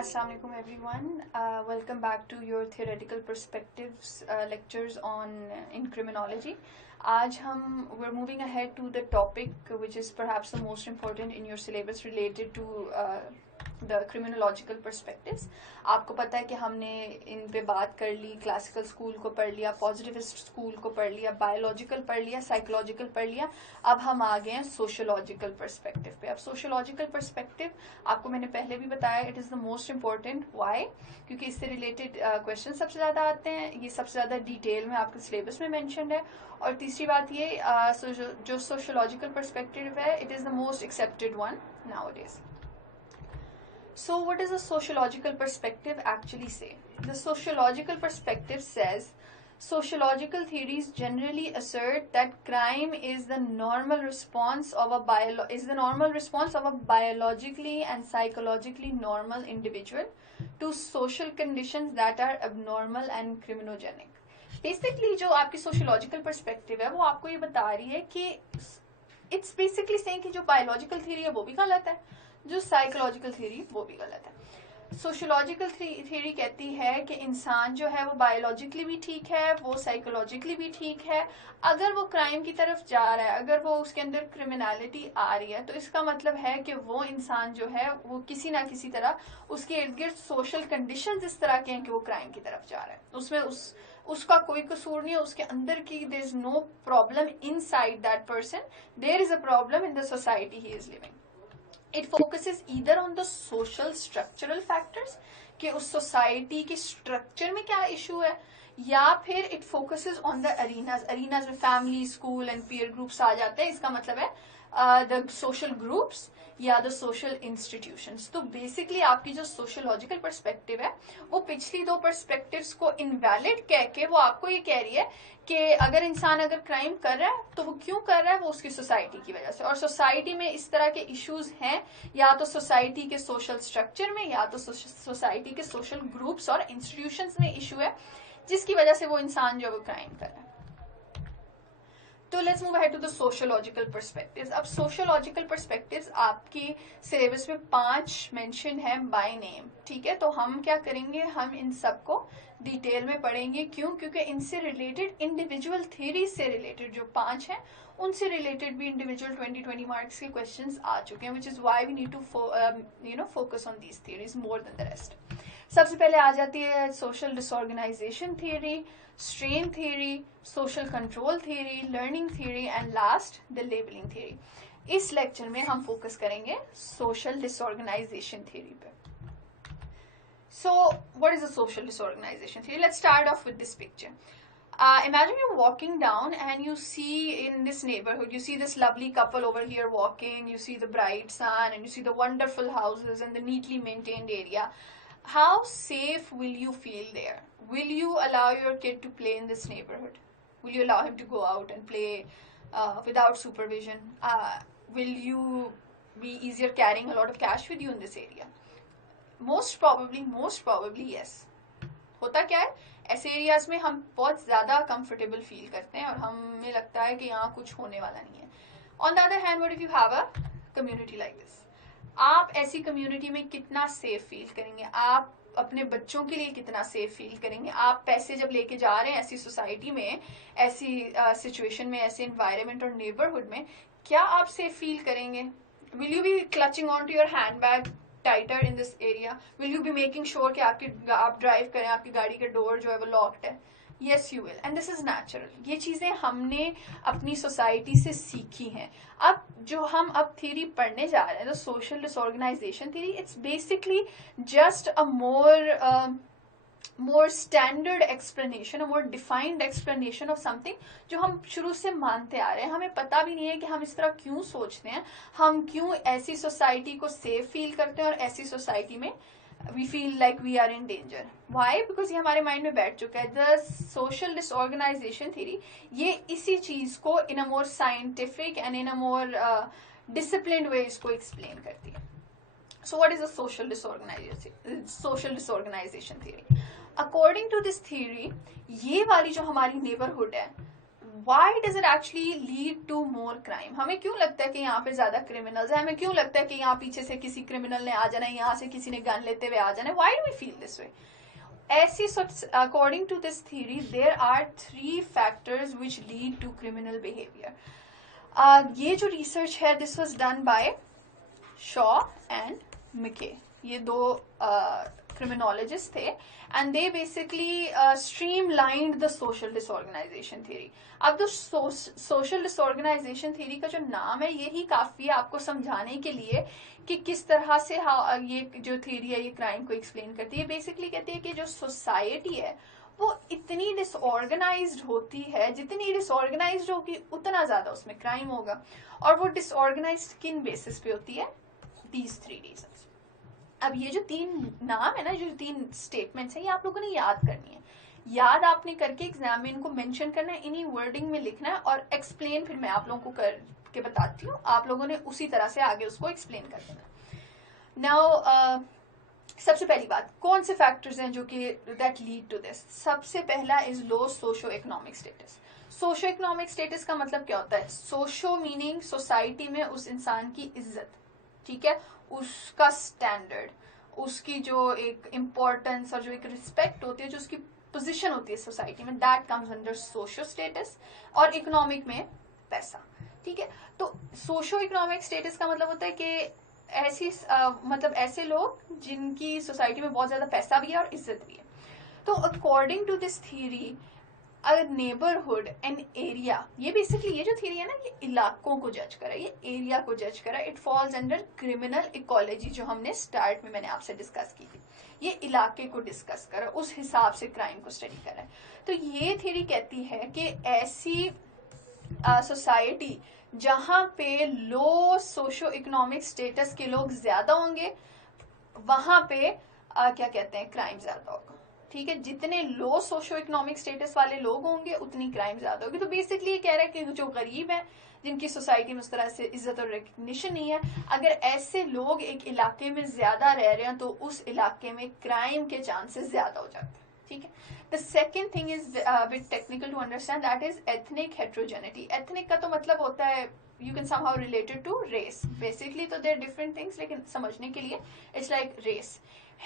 Assalamu alaikum everyone. Welcome back to your theoretical perspectives lectures on in criminology. आज हम we're moving ahead to the topic which is perhaps the most important in your syllabus related to the criminological perspectives. आपको पता है कि हमने इन पे बात कर ली, क्लासिकल स्कूल को पढ़ लिया, पॉजिटिविस्ट स्कूल को पढ़ लिया, बायोलॉजिकल पढ़ लिया, साइकोलॉजिकल पढ़ लिया. अब हम आ गए हैं सोशियोलॉजिकल पर्सपेक्टिव पे. अब सोशियोलॉजिकल पर्सपेक्टिव आपको मैंने पहले भी बताया, it is the most important. Why? क्योंकि इससे रिलेटेड क्वेश्चन सबसे ज़्यादा आते हैं, ये सबसे ज़्यादा डिटेल में आपके सिलेबस में मैंशनड है. और तीसरी बात ये जो सोशियोलॉजिकल पर्सपेक्टिव है, it is the most accepted one nowadays. So what does a sociological perspective actually say? The sociological perspective says sociological theories generally assert that crime is the normal response of a biologically and psychologically normal individual to social conditions that are abnormal and criminogenic. Basically जो आपकी sociological perspective है वो आपको ये बता रही है कि it's basically saying कि जो biological theory है वो भी गलत है, जो साइकोलॉजिकल थ्योरी वो भी गलत है. सोशियोलॉजिकल थ्योरी कहती है कि इंसान जो है वो बायोलॉजिकली भी ठीक है, वो साइकोलॉजिकली भी ठीक है. अगर वो क्राइम की तरफ जा रहा है, अगर वो उसके अंदर क्रिमिनलिटी आ रही है, तो इसका मतलब है कि वो इंसान जो है वो किसी ना किसी तरह उसके इर्द गिर्द सोशल कंडीशंस इस तरह के हैं कि वो क्राइम की तरफ जा रहा है. उसमें उसका कोई कसूर नहीं है, उसके अंदर की there is no problem inside that person, there is a problem in the society he is living. It focuses either on the social structural factors कि उस सोसाइटी की स्ट्रक्चर में क्या इशू है, या फिर it focuses on the arenas में family, school and peer groups आ जाते हैं. इसका मतलब है द सोशल ग्रुप्स या द सोशल इंस्टीट्यूशंस. तो बेसिकली आपकी जो सोशियोलॉजिकल पर्सपेक्टिव है वो पिछली दो पर्सपेक्टिव्स को इनवैलिड कह के वो आपको ये कह रही है कि अगर इंसान अगर क्राइम कर रहा है तो वो क्यों कर रहा है, वो उसकी सोसाइटी की वजह से. और सोसाइटी में इस तरह के इश्यूज हैं, या तो सोसाइटी के सोशल स्ट्रक्चर में या तो सोसाइटी के सोशल ग्रुप्स और इंस्टीट्यूशंस में इशू है जिसकी वजह से वो इंसान जो है वो क्राइम कर रहा है. तो let's move ahead to the sociological perspectives. अब सोशियोलॉजिकल पर्सपेक्टिव्स आपकी सिलेबस में 5 मेंशन है बाय नेम. ठीक है, तो हम क्या करेंगे, हम इन सबको डिटेल में पढ़ेंगे. क्यों? क्योंकि इनसे रिलेटेड इंडिविजुअल थ्योरीज से रिलेटेड जो 5 हैं उनसे रिलेटेड भी इंडिविजुअल 20 मार्क्स के क्वेश्चंस आ चुके हैं, which is why we need to focus on these theories more than the rest. सबसे पहले आ जाती है social disorganisation theory, strain theory, social control theory, learning theory and last the labelling theory. इस लेक्चर में हम फोकस करेंगे social disorganisation theory पे. So what is a social disorganization theory? Let's start off with this picture. Imagine you're walking down and you see in this neighborhood, you see this lovely couple over here walking, you see the bright sun and you see the wonderful houses and the neatly maintained area. How safe will you feel there? Will you allow your kid to play in this neighborhood? Will you allow him to go out and play without supervision? Will you be easier carrying a lot of cash with you in this area? Most probably yes. होता क्या है, ऐसे areas में हम बहुत ज्यादा comfortable feel करते हैं और हमें लगता है कि यहाँ कुछ होने वाला नहीं है. On the other hand, what if you have a community like this? आप ऐसी कम्युनिटी में कितना सेफ फील करेंगे, आप अपने बच्चों के लिए कितना सेफ फील करेंगे. आप पैसे जब लेके जा रहे हैं ऐसी सोसाइटी में, ऐसी सिचुएशन में, ऐसे एनवायरनमेंट और नेबरहुड में, क्या आप सेफ फील करेंगे? Will you be clutching on to your handbag tighter in this area? Will you be making sure कि आप ड्राइव करें, आपकी गाड़ी का डोर जो है वो लॉक्ड है? Yes you will, and this is natural. ये चीजें हमने अपनी सोसाइटी से सीखी हैं. अब जो हम अब थ्योरी पढ़ने जा रहे हैं, तो social disorganisation theory, it's basically just a more standard explanation, a more defined explanation of something जो हम शुरू से मानते आ रहे हैं. हमें पता भी नहीं है कि हम इस तरह क्यों सोचते हैं, हम क्यों ऐसी सोसाइटी को सेफ फील करते हैं और ऐसी सोसाइटी में we feel like we are in danger. Why? Because ये हमारे माइंड में बैठ चुका है. The social disorganization theory ये इसी चीज को in a more scientific and in a more disciplined way इसको explain करती है. So what is a social disorganization theory? According to this theory, ये वाली जो हमारी neighborhood है, why does it actually lead to more crime? हमें क्यों लगता है कि यहाँ पे ज्यादा क्रिमिनल्स है? हमें क्यों लगता है कि यहाँ पीछे से किसी क्रिमिनल ने आ जाना है, यहाँ से किसी ने गन लेते हुए आ जाना है? Why do we feel this way? ऐसी according to this theory there are 3 factors which lead to criminal behaviour. ये जो रिसर्च है this was done by Shaw and McKay. ये 2 criminologists थे and they basically streamlined the social disorganisation theory. अब तो social disorganisation theory का जो नाम है यही काफी है आपको समझाने के लिए कि किस तरह से ये जो थ्योरी है ये क्राइम को एक्सप्लेन करती है. बेसिकली कहती है कि जो सोसाइटी है वो इतनी डिसऑर्गेनाइज्ड होती है, जितनी डिसऑर्गेनाइज्ड होगी उतना ज्यादा उसमें क्राइम होगा. और वो डिसऑर्गेनाइज्ड किन बेसिस पे होती है? these 3 reasons. अब ये जो 3 नाम है ना, जो 3 स्टेटमेंट्स हैं, ये आप लोगों ने याद करनी है. याद आपने करके एग्जाम में इनको मेंशन करना है, इन्हीं वर्डिंग में लिखना है और एक्सप्लेन फिर मैं आप लोगों को करके बताती हूँ. आप लोगों ने उसी तरह से आगे उसको एक्सप्लेन कर देना. नाउ सबसे पहली बात, कौन से फैक्टर्स हैं जो कि दैट लीड टू दिस? सबसे पहला is low socio economic status. Socio economic status का मतलब क्या होता है? सोशो मीनिंग सोसाइटी में उस इंसान की इज्जत, ठीक है, उसका स्टैंडर्ड, उसकी जो एक इम्पोर्टेंस और जो एक रिस्पेक्ट होती है, जो उसकी पोजीशन होती है सोसाइटी में, that comes under socio status. और इकोनॉमिक में पैसा, ठीक है. तो सोशो इकोनॉमिक स्टेटस का मतलब होता है कि ऐसी मतलब ऐसे लोग जिनकी सोसाइटी में बहुत ज्यादा पैसा भी है और इज्जत भी है. तो according to this theory a neighbourhood and area, ये बेसिकली ये जो थ्योरी है ना, ये इलाकों को जज करा, ये एरिया को जज करा. It falls under criminal ecology, जो हमने स्टार्ट में मैंने आपसे डिस्कस की थी. ये इलाके को डिस्कस करा, उस हिसाब से क्राइम को स्टडी करा. तो ये थ्योरी कहती है कि ऐसी सोसाइटी जहां पे लो सोशो इकोनॉमिक स्टेटस के लोग ज्यादा होंगे, वहां पे क्या कहते हैं, क्राइम ज्यादा होगा. ठीक है, जितने लो सोशो इकोनॉमिक स्टेटस वाले लोग होंगे उतनी क्राइम ज्यादा होगी. तो बेसिकली ये कह रहा है कि जो गरीब है, जिनकी सोसाइटी में उस तरह से इज्जत और रिकग्निशन नहीं है, अगर ऐसे लोग एक इलाके में ज्यादा रह रहे हैं तो उस इलाके में क्राइम के चांसेस ज्यादा हो जाते हैं. ठीक है. The second thing is bit technical to understand, that is ethnic heterogeneity. Ethnic का तो मतलब होता है you can somehow relate it to race. Basically तो they're different things, लेकिन समझने के लिए it's like race.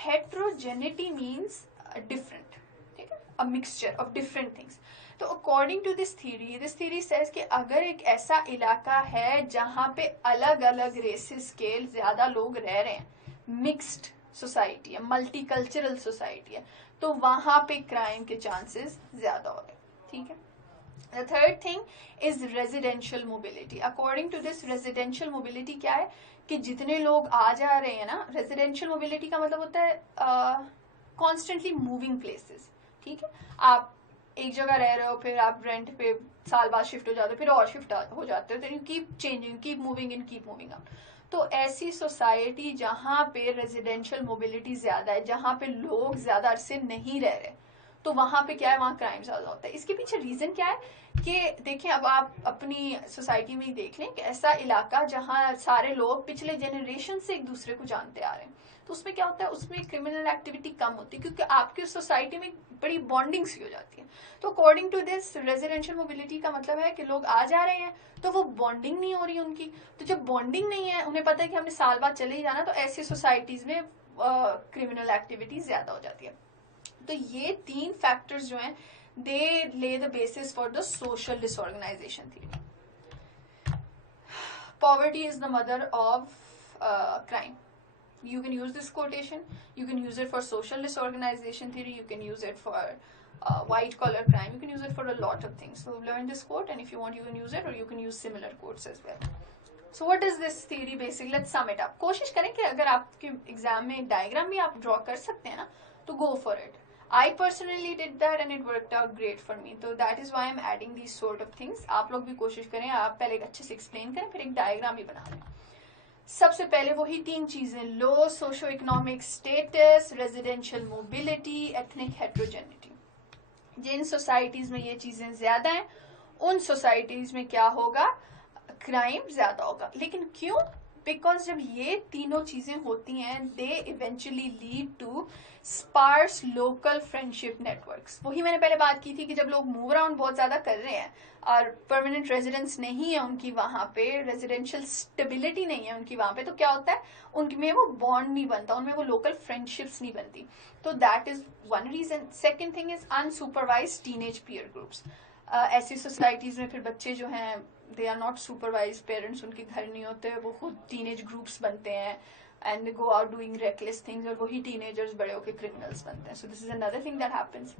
Heterogeneity means different, ठीक है, a mixture of different things. तो according to this theory says कि अगर एक ऐसा इलाका है जहां पे अलग अलग रेसेस के ज्यादा लोग रह रहे हैं, मिक्स्ड सोसाइटी है, मल्टीकल्चरल सोसाइटी है, तो वहां पे क्राइम के चांसेस ज्यादा हो रहे हैं. ठीक है. The third thing is residential mobility. According to this, residential mobility क्या है कि जितने लोग आ जा रहे हैं ना, residential mobility का मतलब होता है constantly moving places. ठीक है, आप एक जगह रह रहे हो, फिर आप रेंट पे साल बाद शिफ्ट हो जाते हो, फिर और शिफ्ट हो जाते हो, तो you keep changing, keep moving in, keep moving out. तो ऐसी सोसाइटी जहां पे रेजिडेंशियल मोबिलिटी ज्यादा है, जहां पे लोग ज्यादा अरसे नहीं रह रहे, तो वहां पे क्या है, वहां क्राइम ज्यादा होता है. इसके पीछे रीजन क्या है कि देखें, अब आप अपनी सोसाइटी में ही देख लें कि ऐसा इलाका जहां सारे लोग पिछले जनरेशन से एक दूसरे को जानते आ रहे हैं, तो उसमें क्या होता है, उसमें क्रिमिनल एक्टिविटी कम होती है, क्योंकि आपकी सोसाइटी में बड़ी बॉन्डिंग सी हो जाती है. तो according to this, residential mobility का मतलब है कि लोग आ जा रहे हैं तो वो बॉन्डिंग नहीं हो रही उनकी. तो जब बॉन्डिंग नहीं है, उन्हें पता है कि हमने साल बाद चले ही जाना, तो ऐसी सोसाइटीज में क्रिमिनल एक्टिविटी ज्यादा हो जाती है. तो ये 3 फैक्टर्स जो हैं, दे ले the basis for the social disorganisation theory. Poverty is the mother of crime. You can use this quotation, you can use it for social disorganization theory, you can use it for white collar crime, you can use it for a lot of things. So learn this quote, and if you want you can use it, or you can use similar quotes as well. So what is this theory basically? Let's sum it up. कोशिश करें कि अगर आपके exam में diagram भी आप draw कर सकते हैं ना, तो go for it. I personally did that and it worked out great for me. So that is why I'm adding these sort of things. आप लोग भी कोशिश करें, आप पहले अच्छे से एक्सप्लेन करें, फिर एक डायग्राम भी बना लें. सबसे पहले वही 3 चीजें, low socio economic status, residential mobility, ethnic heterogeneity. जिन सोसाइटीज में ये चीजें ज्यादा हैं, उन सोसाइटीज में क्या होगा, क्राइम ज्यादा होगा. लेकिन क्यों? बिकॉज जब ये तीनों चीजें होती हैं they eventually lead to sparse local friendship networks. वही मैंने पहले बात की थी कि जब लोग मूव अराउंड बहुत ज्यादा कर रहे हैं और परमानेंट रेजिडेंस नहीं है उनकी वहां पे, रेजिडेंशियल स्टेबिलिटी नहीं है उनकी वहां पे, तो क्या होता है उनमें वो बॉन्ड नहीं बनता, उनमें वो लोकल फ्रेंडशिप्स नहीं बनती. तो that is one reason. Second thing is unsupervised teenage peer groups. ऐसी सोसाइटीज में फिर बच्चे जो हैं they are not supervised, parents उनके घर नहीं होते, वो खुद टीनेज ग्रुप्स बनते हैं and they go out doing reckless things, और वही टीनेजर्स बड़े होकर क्रिमिनल्स बनते हैं. So this is another thing that happens.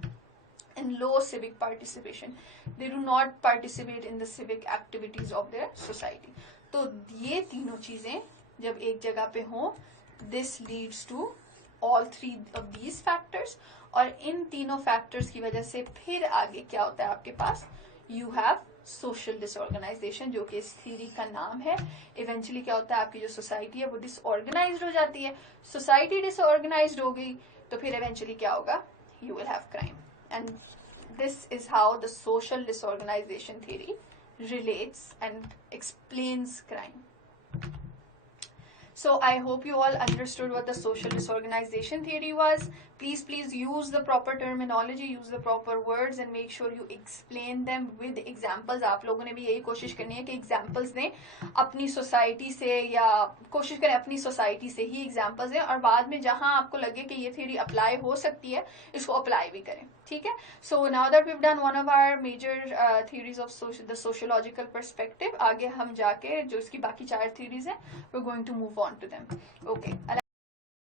In low civic participation, they do not participate in the civic activities of their society. तो ये तीनों चीजें जब एक जगह पे हो, this leads to all three of these factors. और इन तीनों फैक्टर्स की वजह से फिर आगे क्या होता है आपके पास, you have सोशल डिसऑर्गेनाइजेशन, जो कि इस थ्योरी का नाम है. इवेंचुअली क्या होता है, आपकी जो सोसाइटी है वो डिसऑर्गेनाइज्ड हो जाती है. सोसाइटी डिसऑर्गेनाइज्ड हो गई तो फिर इवेंचुअली क्या होगा, you will have crime. And this is how the social disorganization theory relates and explains crime. So I hope you all understood what the social disorganization theory was. Please use the proper terminology, use the proper words and make sure you explain them with examples. आप लोगों ने भी यही कोशिश करनी है कि examples दें अपनी सोसाइटी से, या कोशिश करें अपनी सोसाइटी से ही examples दें, और बाद में जहां आपको लगे कि ये theory apply हो सकती है इसको apply भी करें. ठीक है. So now that we've done one of our major theories of the sociological perspective, आगे हम जाके जो इसकी बाकी 4 theories हैं we're going to move on to them. Okay.